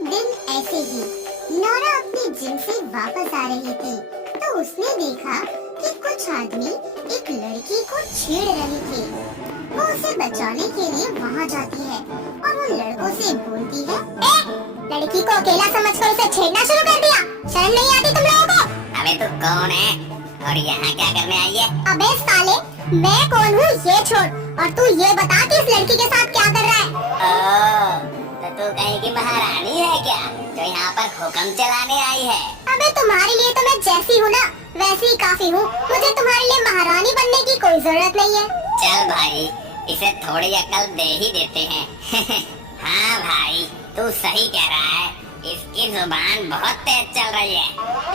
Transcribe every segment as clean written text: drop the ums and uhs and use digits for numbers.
एक दिन ऐसे ही नोरा अपने जिम से वापस आ रही थी तो उसने देखा कि कुछ आदमी एक लड़की को छेड़ रहे थे। वो उसे बचाने के लिए वहाँ जाती है और उन लड़कों से बोलती है, लड़की को अकेला समझकर उसे छेड़ना शुरू कर दिया। शर्म नहीं आती तुम लोगों को? अबे तू कौन है और यहाँ क्या करने आई है? अबे साले, मैं कौन हूँ ये छोड़ और तू ये बता कि इस लड़की के साथ क्या कर रहा है? ओह, तो तू कहीं की महारानी है क्या जो यहाँ पर हुक्म चलाने आई है? अबे तुम्हारे लिए तो मैं जैसी हूँ ना वैसी ही काफी हूँ। मुझे तुम्हारे लिए महारानी बनने की कोई जरूरत नहीं है। चल भाई, इसे थोड़ी अकल दे ही देते हैं। हाँ भाई, तू सही कह रहा है। इसकी जुबान बहुत तेज चल रही है।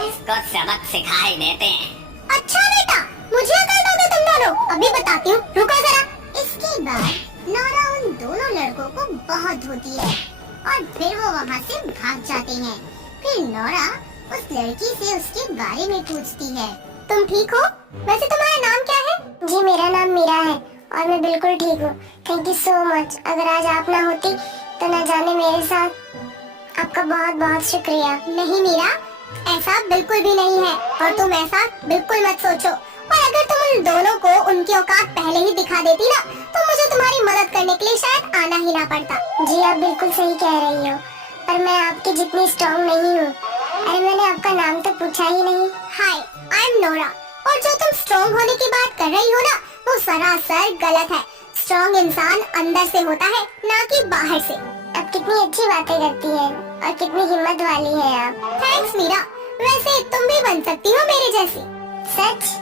इसको सबक सिखा ही देते हैं। अच्छा बेटा, मुझे अकल दोगे तुम दोनों? अभी बताती हूँ, रुको जरा। इसके बाद नोरा उन दोनों लड़कों को बहुत धोती है और फिर वो वहाँ से भाग जाते हैं। फिर नोरा उस लड़की से उसके बारे में पूछती है, तुम ठीक हो? वैसे तुम्हारा नाम क्या है? जी मेरा नाम मीरा है और मैं बिल्कुल ठीक हूँ। Thank you so much. अगर आज आप ना होती तो न जाने मेरे साथ। आपका बहुत बहुत शुक्रिया। नहीं मीरा, ऐसा बिल्कुल भी नहीं है और तुम ऐसा बिल्कुल मत सोचो। और अगर तुम उन दोनों को उनकी औकात पहले ही दिखा देती ना तो मुझे तुम्हारी मदद करने के लिए शायद आना ही ना पड़ता। जी आप बिल्कुल सही कह रही हो, पर मैं आपकी जितनी स्ट्रॉन्ग नहीं हूँ। अरे मैंने आपका नाम तो पूछा ही नहीं। हाय, आई एम नोरा। और जो तुम स्ट्रॉन्ग होने की बात कर रही हो ना वो सरासर गलत है। स्ट्रॉन्ग इंसान अंदर से होता है, ना कि बाहर से। आप कितनी अच्छी बातें करती हैं और कितनी हिम्मत वाली है आप। थैंक्स मीरा। वैसे तुम भी बन सकती हो मेरे जैसी। सच?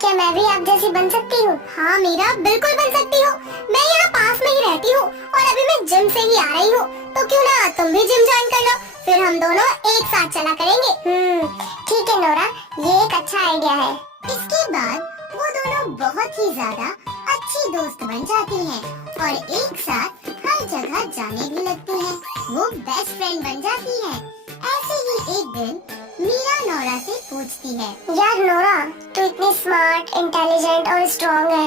क्या मैं भी आप जैसी बन सकती हूँ? हाँ मीरा, बिल्कुल बन सकती हो। मैं यहाँ पास में ही रहती हूँ और अभी मैं जिम से ही आ रही हूँ, तो क्यों ना तुम भी जिम ज्वाइन कर लो। फिर हम दोनों एक साथ चला करेंगे। ठीक है नोरा, ये एक अच्छा आइडिया है। इसके बाद वो दोनों बहुत ही ज्यादा अच्छी दोस्त बन जाती हैं और एक साथ हर जगह जाने भी लगती हैं। वो बेस्ट फ्रेंड बन जाती हैं। ऐसे ही एक दिन मीरा नोरा से पूछती है, यार नोरा, तू इतनी स्मार्ट, इंटेलिजेंट और स्ट्रॉन्ग है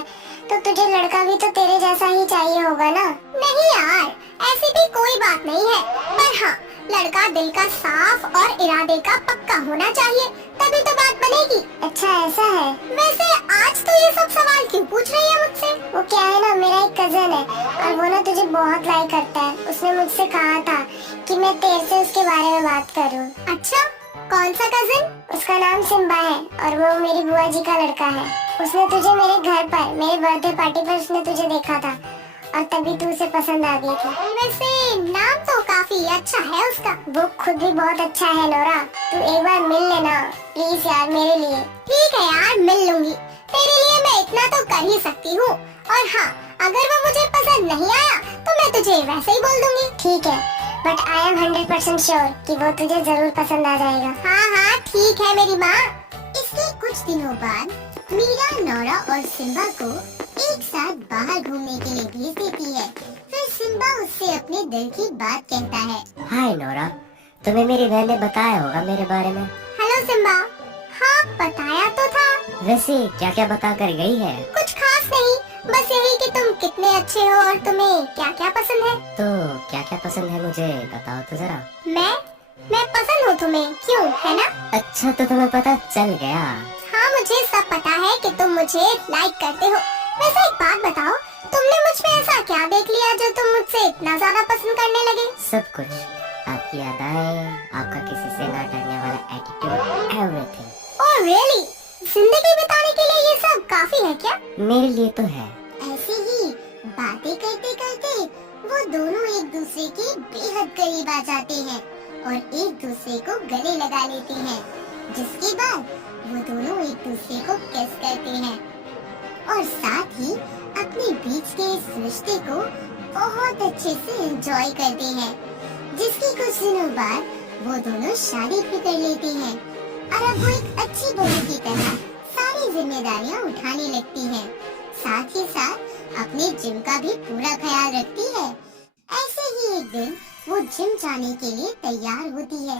तो तुझे लड़का भी तो तेरे जैसा ही चाहिए होगा ना? नहीं यार, ऐसी भी कोई बात नहीं है, पर हाँ, लड़का दिल का साफ और इरादे का पक्का होना चाहिए, तभी तो बात बनेगी। अच्छा ऐसा है? वैसे आज तो ये सब सवाल क्यों पूछ रही है मुझसे? वो क्या है ना, मेरा एक कजन है और वो ना तुझे बहुत लाइक करता है। उसने मुझसे कहा था कि मैं तेरे से उसके बारे में बात करूं। अच्छा, कौन सा कजन? उसका नाम सिम्बा है और वो मेरी बुआ जी का लड़का है। उसने तुझे मेरे घर पर, मेरे बर्थडे पार्टी पर उसने तुझे देखा था और तभी तू उसे पसंद आ गई थी। वैसे नाम तो काफी अच्छा है उसका। वो खुद भी बहुत अच्छा है नोरा, तू एक बार मिल लेना प्लीज यार मेरे लिए। ठीक है यार, मिल लूंगी। तेरे लिए मैं इतना तो कर ही सकती हूँ। और हाँ, अगर वो मुझे पसंद नहीं आया तो मैं तुझे वैसे ही बोल दूंगी। ठीक है, बट आई एम 100% श्योर कि वो तुझे जरूर पसंद आ जाएगा। हाँ हाँ ठीक है मेरी माँ। इसके कुछ दिनों बाद मीरा नोरा और सिम्बा को एक साथ बाहर घूमने के लिए भेज देती है। फिर सिम्बा उससे अपने दिल की बात कहता है। हाय नोरा, तुम्हें मेरी बहन ने बताया होगा मेरे बारे में। Hello Simba. हाँ बताया तो था। वैसे क्या क्या बता कर गई है? कुछ खास नहीं, बस यही कि तुम कितने अच्छे हो और तुम्हें क्या क्या पसंद है। तो क्या क्या पसंद है मुझे बताओ तो जरा। मैं पसंद हूँ तुम्हें, क्यों, है ना? अच्छा तो तुम्हें पता चल गया। हाँ मुझे सब पता है कि तुम मुझे लाइक करते हो। वैसे एक बात बताओ, तुमने मुझ में ऐसा क्या देख लिया जो तुम मुझसे इतना ज्यादा पसंद करने लगे? सब कुछ, आपकी अदाएं, आपका किसी से ना डरने वाला एटीट्यूड, एवरीथिंग। Oh really? जिंदगी बिताने के लिए ये सब काफी है क्या? मेरे लिए तो है। ऐसे ही बातें करते करते वो दोनों एक दूसरे के बेहद करीब आ जाते हैं और एक दूसरे को गले लगा लेते हैं, जिसके बाद वो दोनों एक दूसरे को किस करते हैं और साथ ही अपने बीच के इस रिश्ते को बहुत अच्छे से एंजॉय करते हैं। जिसके कुछ दिनों बाद वो दोनों शादी भी कर लेते हैं और अब वो एक अच्छी बहू की तरह सारी जिम्मेदारियां उठाने लगती हैं। साथ ही साथ अपने जिम का भी पूरा ख्याल रखती है। ऐसे ही एक दिन वो जिम जाने के लिए तैयार होती है।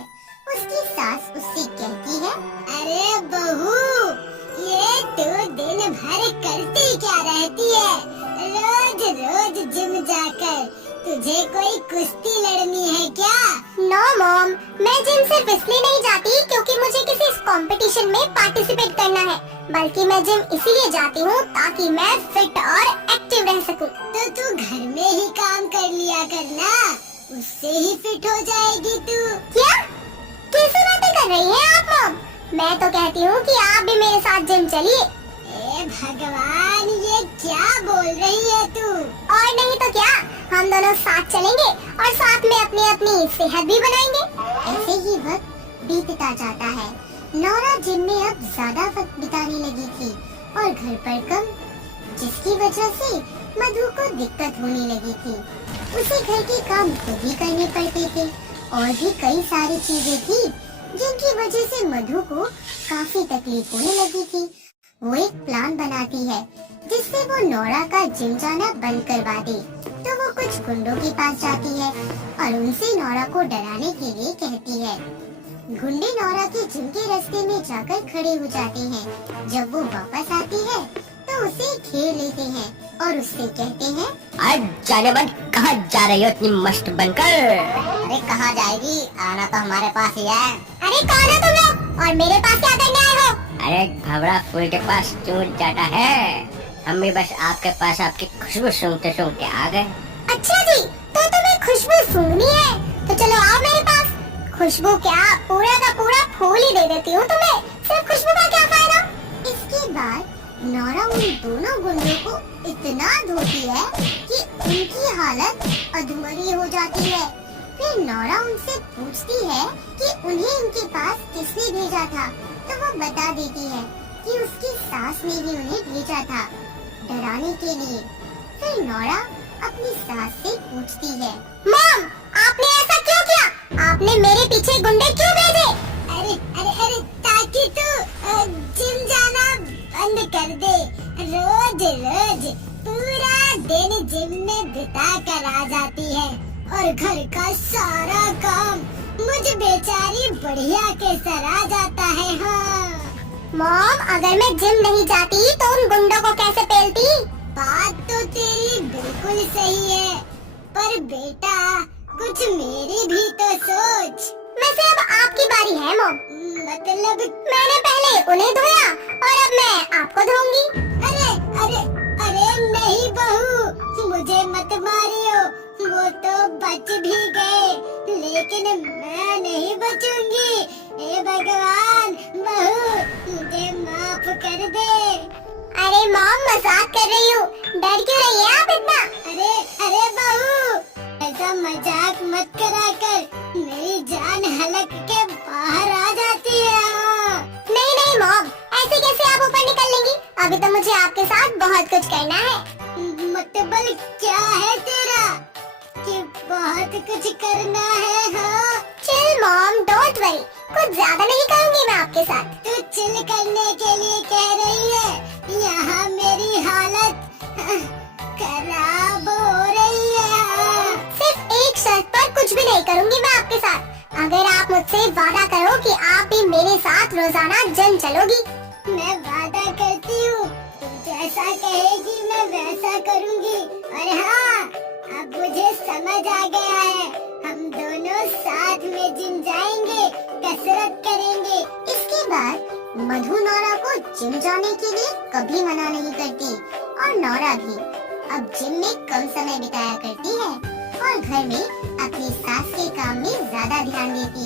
उसकी सास उससे कहती है, अरे बहू, ये तू दिन भर करती क्या रहती है? रोज रोज जिम जाकर तुझे कोई कुश्ती लड़नी है क्या? नो मॉम, मैं जिम सिर्फ इसलिए नहीं जाती क्योंकि मुझे किसी कंपटीशन में पार्टिसिपेट करना है, बल्कि मैं जिम इसीलिए जाती हूँ ताकि मैं फिट और एक्टिव रह सकूँ। तो तू घर में ही काम कर लिया करना, उससे ही फिट हो जाएगी तू। क्या? कैसी बातें कर रही हैं आप मॉम? मैं तो कहती हूँ कि आप भी मेरे साथ जिम चलिए। ए भगवान, ये क्या बोल रही है तू? और नहीं तो क्या, हम दोनों साथ चलेंगे और साथ में अपनी अपनी सेहत भी बनाएंगे। ऐसे ही वक्त बीतता जाता है। नौरा जिम में अब ज्यादा वक्त बिताने लगी थी और घर पर कम, जिसकी वजह से मधु को दिक्कत होने लगी थी। उसे घर के काम खुद ही करने पड़ते थे और भी कई सारी चीजें थी जिनकी वजह से मधु को काफी तकलीफ होने लगी थी। वो एक प्लान बनाती है जिससे वो नौरा का जिम जाना बंद करवा दे। तो वो कुछ गुंडों के पास जाती है और उनसे नौरा को डराने के लिए कहती है। गुंडे नौरा के जिम के रास्ते में जाकर खड़े हो जाते हैं। जब वो वापस आती है तो उसे घेर लेते हैं और उससे कहते हैं, आज जाने मन कहाँ जा रही हो इतनी मस्त बनकर? अरे कहाँ जाएगी, आना तो हमारे पास ही है। अरे कौन हो तुम लोग और मेरे पास क्या करने आए हो? अरे घबरा फूल के पास चूट जाता है, हम भी बस आपके पास आपकी खुशबू सूंघते सूंघते आ गए। अच्छा जी, तो तुम्हें खुशबू सूंघनी है तो चलो आओ मेरे पास। खुशबू क्या, पूरा का पूरा फूल ही दे देती हूँ तुम्हें, सिर्फ खुशबू का क्या फायदा। इसके बाद नौरा उन दोनों गुंडों को इतना धोती है कि उनकी हालत अधूरी हो जाती है। फिर नौरा उनसे पूछती है कि उन्हें इनके पास किसने भेजा था, तो वो बता देती है कि उसकी सास ने ही उन्हें भेजा था डराने के लिए। फिर नौरा अपनी सास से पूछती है, मॉम, आपने ऐसा क्यों किया? आपने मेरे पीछे गुंडे क्यों भेजे? अरे अरे अरे ताकि तू जिम जाना बंद कर दे। रोज रोज पूरा दिन जिम में बिता कर आ जाती है और घर का सारा काम मुझे बेचारी बढ़िया के सर आ जाता है। हाँ मॉम, अगर मैं जिम नहीं जाती तो उन गुंडों को कैसे पेलती? बात तो तेरी बिल्कुल सही है, पर बेटा कुछ मेरी भी तो सोच। वैसे अब आपकी बारी है मॉम। मतलब मैंने पहले उन्हें धोया और अब मैं आपको धोऊंगी। अरे अरे अरे नहीं बहू, मुझे मत मारियो, वो तो बच भी गए लेकिन मैं नहीं बचूंगी। हे भगवान, बहू मुझे माफ कर दे। अरे मॉम, मजाक कर रही हूँ, डर क्यों रही है आप इतना? अरे अरे बहू, ऐसा मजाक मत करा कर, मेरी जान हलक के बाहर आ जाती है। नहीं नहीं मॉम, ऐसे कैसे आप ऊपर निकल लेंगी? अभी तो मुझे आपके साथ बहुत कुछ करना है। मतलब क्या है तेरा कि बहुत कुछ करना है? हाँ चिल मॉम, डोंट वरी, कुछ ज्यादा नहीं करूँगी मैं आपके साथ। तू चिल करने के लिए कह रही है, यहाँ मेरी हालत खराब हो रही है। सिर्फ एक शर्त पर कुछ भी नहीं करूँगी मैं आपके साथ। अगर आप मुझसे वादा करो कि आप भी मेरे साथ रोजाना जिम चलोगी। मैं वादा करती हूँ, तू जैसा कहेगी मैं वैसा करूँगी। और हाँ, अब मुझे समझ आ गया है, हम दोनों साथ में जिम जाएंगे, कसरत करेंगे। इसके बाद मधु नौरा को जिम जाने के लिए कभी मना नहीं करती और नौरा भी अब जिम में कम समय बिताया करती है और घर में अपनी सास के काम में ज्यादा ध्यान देती है।